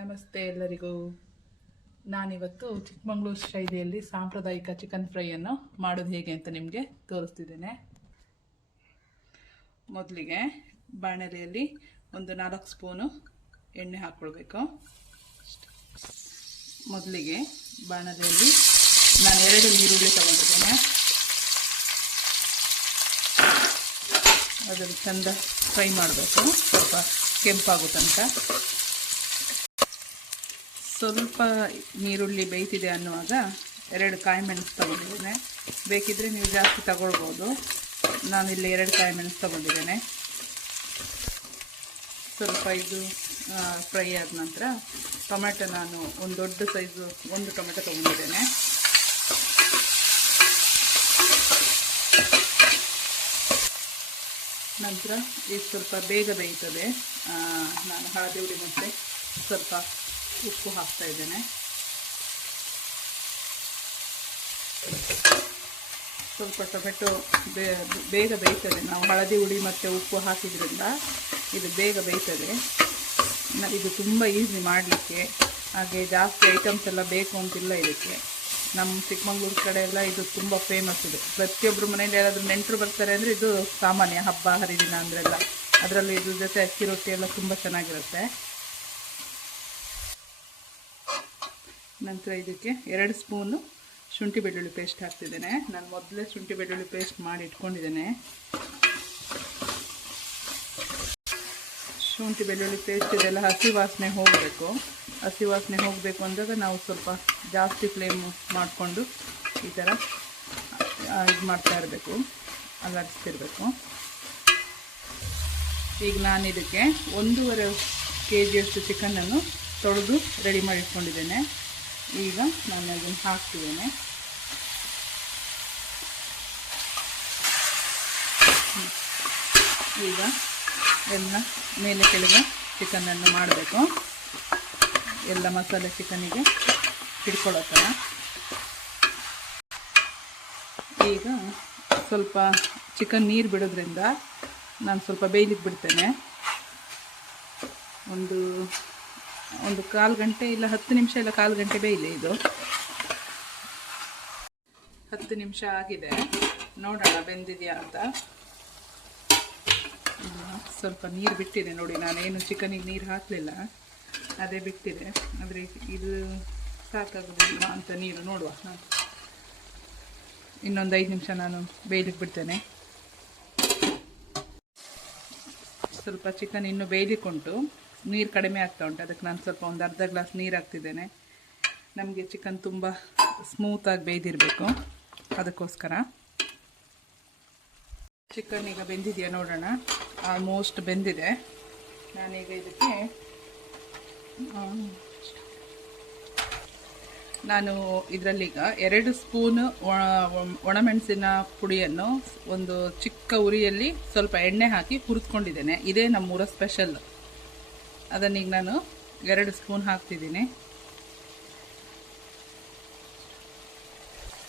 ನಮಸ್ತೆ ಎಲ್ಲರಿಗೂ. ನಾನಿವತ್ತು ಚಿಕ್ಕಮಗಳೂರು ಶೈಲಿಯಲ್ಲಿ ಸಾಂಪ್ರದಾಯಿಕ ಚಿಕನ್ ಫ್ರೈಯನ್ನು ಮಾಡೋದು ಹೇಗೆ ಅಂತ ನಿಮಗೆ ತೋರಿಸ್ತಿದ್ದೇನೆ. ಮೊದಲಿಗೆ ಬಾಣಲೆಯಲ್ಲಿ ಒಂದು 4 ಸ್ಪೂನು ಎಣ್ಣೆ ಹಾಕ್ಕೊಳ್ಬೇಕು. ಮೊದಲಿಗೆ ಬಾಣಲೆಯಲ್ಲಿ ನಾನು 2 ಈರುಳ್ಳಿ ತಗೊಂಡಿದ್ದೇನೆ. ಅದನ್ನು ಚೆಂದ ಫ್ರೈ ಮಾಡಬೇಕು, ಸ್ವಲ್ಪ ಕೆಂಪಾಗೋ ತನಕ. ಸ್ವಲ್ಪ ನೀರುಳ್ಳಿ ಬೇಯ್ತಿದೆ ಅನ್ನುವಾಗ 2 ಕಾಯಿ ಮೆಣಸು ತಗೊಂಡಿದ್ದೇನೆ. ಬೇಕಿದ್ದರೆ ನೀವು ಜಾಸ್ತಿ ತಗೊಳ್ಬೋದು. ನಾನಿಲ್ಲಿ 2 ಕಾಯಿ ಮೆಣಸು ತಗೊಂಡಿದ್ದೇನೆ. ಸ್ವಲ್ಪ ಇದು ಫ್ರೈ ಆದ ನಂತರ ಟೊಮೆಟೊ, ನಾನು ಒಂದು ದೊಡ್ಡ ಸೈಜು 1 ಟೊಮೆಟೊ ತಗೊಂಡಿದ್ದೇನೆ. ನಂತರ ಇದು ಸ್ವಲ್ಪ ಬೇಗ ಬೇಯ್ತದೆ. ನಾನು ಹಳದಿ ಹುಡಿ ಮತ್ತು ಸ್ವಲ್ಪ ಉಪ್ಪು ಹಾಕ್ತಾ ಇದ್ದೇನೆ. ಸ್ವಲ್ಪ ಟೊಮೆಟೊ ಬೇಗ ಬೇಯ್ತದೆ. ನಾವು ಹಳದಿ ಹುಡಿ ಮತ್ತು ಉಪ್ಪು ಹಾಕಿದ್ರಿಂದ ಇದು ಬೇಗ ಬೇಯ್ತದೆ. ಇದು ತುಂಬ ಈಸಿ ಮಾಡಲಿಕ್ಕೆ. ಹಾಗೆ ಜಾಸ್ತಿ ಐಟಮ್ಸ್ ಎಲ್ಲ ಬೇಕು ಅಂತಿಲ್ಲ ಇದಕ್ಕೆ. ನಮ್ಮ ಚಿಕ್ಕಮಗಳೂರು ಕಡೆ ಎಲ್ಲ ಇದು ತುಂಬ ಫೇಮಸ್ ಇದೆ. ಪ್ರತಿಯೊಬ್ಬರು ಮನೇಲಿ ಯಾರಾದರೂ ನೆಂಟರು ಬರ್ತಾರೆ ಅಂದರೆ ಇದು ಸಾಮಾನ್ಯ, ಹಬ್ಬ ಹರಿದಿನ ಅಂದ್ರೆಲ್ಲ. ಅದರಲ್ಲಿ ಇದ್ರ ಜೊತೆ ಅಕ್ಕಿ ರೊಟ್ಟಿ ಎಲ್ಲ ತುಂಬ ಚೆನ್ನಾಗಿರುತ್ತೆ. ನಂತರ ಇದಕ್ಕೆ 2 ಸ್ಪೂನು ಶುಂಠಿ ಬೆಳ್ಳುಳ್ಳಿ ಪೇಸ್ಟ್ ಹಾಕ್ತಿದ್ದೇನೆ. ನಾನು ಮೊದಲೇ ಶುಂಠಿ ಬೆಳ್ಳುಳ್ಳಿ ಪೇಸ್ಟ್ ಮಾಡಿ ಇಟ್ಕೊಂಡಿದ್ದೇನೆ. ಶುಂಠಿ ಬೆಳ್ಳುಳ್ಳಿ ಪೇಸ್ಟ್ ಇದೆಲ್ಲ ಹಸಿ ವಾಸನೆ ಹೋಗಬೇಕು. ಹಸಿ ವಾಸನೆ ಹೋಗಬೇಕು ಅಂದಾಗ ನಾವು ಸ್ವಲ್ಪ ಜಾಸ್ತಿ ಫ್ಲೇಮ್ ಮಾಡಿಕೊಂಡು ಈ ಥರ ಇದು ಮಾಡ್ತಾ ಇರಬೇಕು, ಅಲ್ಲಾಡಿಸ್ತಿರ್ಬೇಕು. ಈಗ ನಾನು ಇದಕ್ಕೆ 1.5 kg ಚಿಕನನ್ನು ತೊಳೆದು ರೆಡಿ ಮಾಡಿ ಇಟ್ಕೊಂಡಿದ್ದೇನೆ. ಈಗ ನಾನು ಅದನ್ನು ಹಾಕ್ತಿದ್ದೇನೆ. ಈಗ ಎಲ್ಲ ಮೇಲೆ ಕೆಳಗೆ ಚಿಕನನ್ನು ಮಾಡಬೇಕು. ಎಲ್ಲ ಮಸಾಲೆ ಚಿಕನಿಗೆ ಹಿಡ್ಕೊಳ್ಳೋ ಥರ. ಈಗ ಸ್ವಲ್ಪ ಚಿಕನ್ ನೀರು ಬಿಡೋದ್ರಿಂದ ನಾನು ಸ್ವಲ್ಪ ಬೇಯಲಿಕ್ಕೆ ಬಿಡ್ತೇನೆ. ಒಂದು 1/4 ಗಂಟೆ ಇಲ್ಲ 10 ನಿಮಿಷ ಇಲ್ಲ 1/4 ಗಂಟೆ ಬೇಯಲಿ. ಇದು 10 ನಿಮಿಷ ಆಗಿದೆ, ನೋಡೋಣ ಬೆಂದಿದೆಯಾ ಅಂತ. ಸ್ವಲ್ಪ ನೀರು ಬಿಟ್ಟಿದೆ ನೋಡಿ. ನಾನೇನು ಚಿಕನಿಗೆ ನೀರು ಹಾಕಲಿಲ್ಲ, ಅದೇ ಬಿಟ್ಟಿದೆ. ಆದರೆ ಇದು ಸಾಕಾಗೋದಿಲ್ಲ ಅಂತ ನೀರು ನೋಡುವ. ಇನ್ನೊಂದು 5 ನಿಮಿಷ ನಾನು ಬೇಯಲಿಕ್ಕೆ ಬಿಡ್ತೇನೆ. ಸ್ವಲ್ಪ ಚಿಕನ್ ಇನ್ನೂ ಬೇಯಲಿಕ್ಕುಂಟು, ನೀರು ಕಡಿಮೆ ಆಗ್ತಾ ಉಂಟು. ಅದಕ್ಕೆ ನಾನು ಸ್ವಲ್ಪ ಒಂದು ಅರ್ಧ ಗ್ಲಾಸ್ ನೀರು ಹಾಕ್ತಿದ್ದೇನೆ. ನಮಗೆ ಚಿಕನ್ ತುಂಬ ಸ್ಮೂತಾಗಿ ಬೇಯ್ದಿರಬೇಕು, ಅದಕ್ಕೋಸ್ಕರ. ಚಿಕನ್ ಈಗ ಬೆಂದಿದೆಯಾ ನೋಡೋಣ. ಆಲ್ಮೋಸ್ಟ್ ಬೆಂದಿದೆ. ನಾನೀಗ ಇದಕ್ಕೆ ನಾನು ಇದರಲ್ಲೀಗ 2 ಸ್ಪೂನು ಒಣಮೆಣಸಿನ ಪುಡಿಯನ್ನು ಒಂದು ಚಿಕ್ಕ ಉರಿಯಲ್ಲಿ ಸ್ವಲ್ಪ ಎಣ್ಣೆ ಹಾಕಿ ಹುರಿದ್ಕೊಂಡಿದ್ದೇನೆ. ಇದೇ ನಮ್ಮೂರ ಸ್ಪೆಷಲ್. ಅದನ್ನೀಗ ನಾನು 2 ಸ್ಪೂನ್ ಹಾಕ್ತಿದ್ದೀನಿ.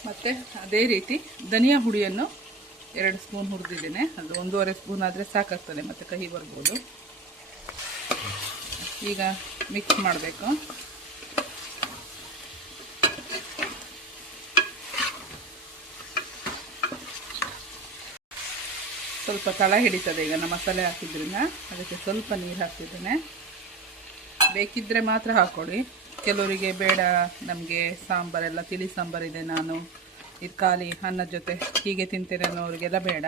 ಮತ್ತು ಅದೇ ರೀತಿ ಧನಿಯಾ ಹುಡಿಯನ್ನು 2 ಸ್ಪೂನ್ ಹುರಿದಿದ್ದೇನೆ. ಅದು 1.5 ಸ್ಪೂನ್ ಆದರೆ ಸಾಕಾಗ್ತದೆ, ಮತ್ತು ಕಹಿ ಬರ್ಬೋದು. ಈಗ ಮಿಕ್ಸ್ ಮಾಡಬೇಕು. ಸ್ವಲ್ಪ ತಳ ಹಿಡಿತದೆ ಈಗ ನಮ್ಮ ಮಸಾಲೆ ಹಾಕಿದ್ರಿಂದ. ಅದಕ್ಕೆ ಸ್ವಲ್ಪ ನೀರು ಹಾಕ್ತಿದ್ದೇನೆ. ಬೇಕಿದ್ದರೆ ಮಾತ್ರ ಹಾಕ್ಕೊಳ್ಳಿ, ಕೆಲವರಿಗೆ ಬೇಡ, ನಮಗೆ ಸಾಂಬಾರೆಲ್ಲ ತಿಳಿ ಸಾಂಬಾರಿದೆ, ನಾನು ಇದು ಖಾಲಿ ಅನ್ನದ ಜೊತೆ ಹೀಗೆ ತಿಂತೇನೆ ಅನ್ನೋರಿಗೆಲ್ಲ ಬೇಡ.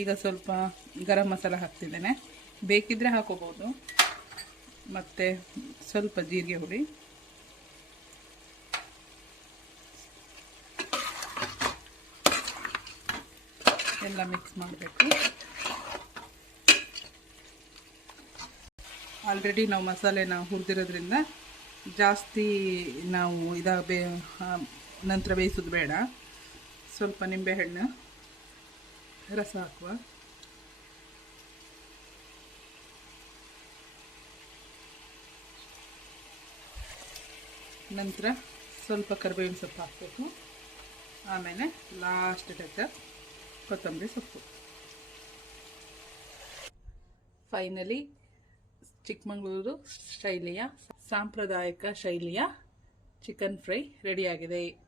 ಈಗ ಸ್ವಲ್ಪ ಗರಂ ಮಸಾಲ ಹಾಕ್ತಿದ್ದೇನೆ. ಬೇಕಿದ್ದರೆ ಹಾಕೋಬೋದು. ಮತ್ತು ಸ್ವಲ್ಪ ಜೀರಿಗೆ ಹುಡಿ, ಎಲ್ಲ ಮಿಕ್ಸ್ ಮಾಡಬೇಕು. ಆಲ್ರೆಡಿ ನಾವು ಮಸಾಲೆನ ಹುರಿದಿರೋದ್ರಿಂದ ಜಾಸ್ತಿ ನಾವು ನಂತರ ಬೇಯಿಸೋದು ಬೇಡ. ಸ್ವಲ್ಪ ನಿಂಬೆಹಣ್ಣು ರಸ ಹಾಕುವ. ನಂತರ ಸ್ವಲ್ಪ ಕರಿಬೇವಿನ ಸೊಪ್ಪು ಹಾಕಬೇಕು. ಆಮೇಲೆ ಲಾಸ್ಟ್ ಟಚ್ ಕೊತ್ತಂಬರಿ ಸೊಪ್ಪು. ಫೈನಲಿ ಚಿಕ್ಕಮಗಳೂರು ಶೈಲಿಯ ಸಾಂಪ್ರದಾಯಿಕ ಶೈಲಿಯ ಚಿಕನ್ ಫ್ರೈ ರೆಡಿಯಾಗಿದೆ.